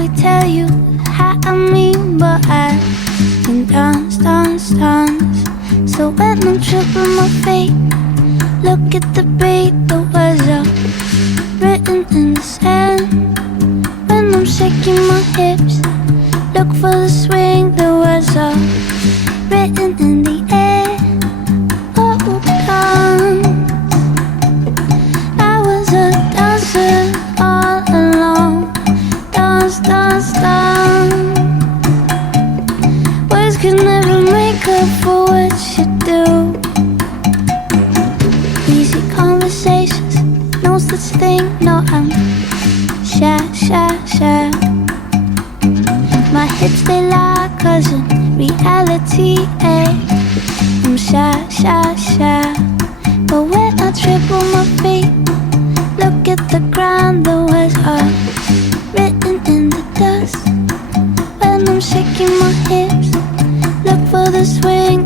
exactly tell you how I mean, but I can dance, dance, dance. So when I'm tripping my feet, look at the beat, the words are written in the sand. When I'm shaking my hips, look for the swing, the words are written in the air. Oh, dance. I was a dancer all along. Dance, dance, dance. Words could never make up for what you do. Easy conversations, no such thing, no, I'm shy, shy, shy. My hips, they lie, 'cause in reality, I'm shy, shy, shy. But when I trip on my feet, look at the ground, the words are written in the dust. When I'm shaking my hips, look for the swing,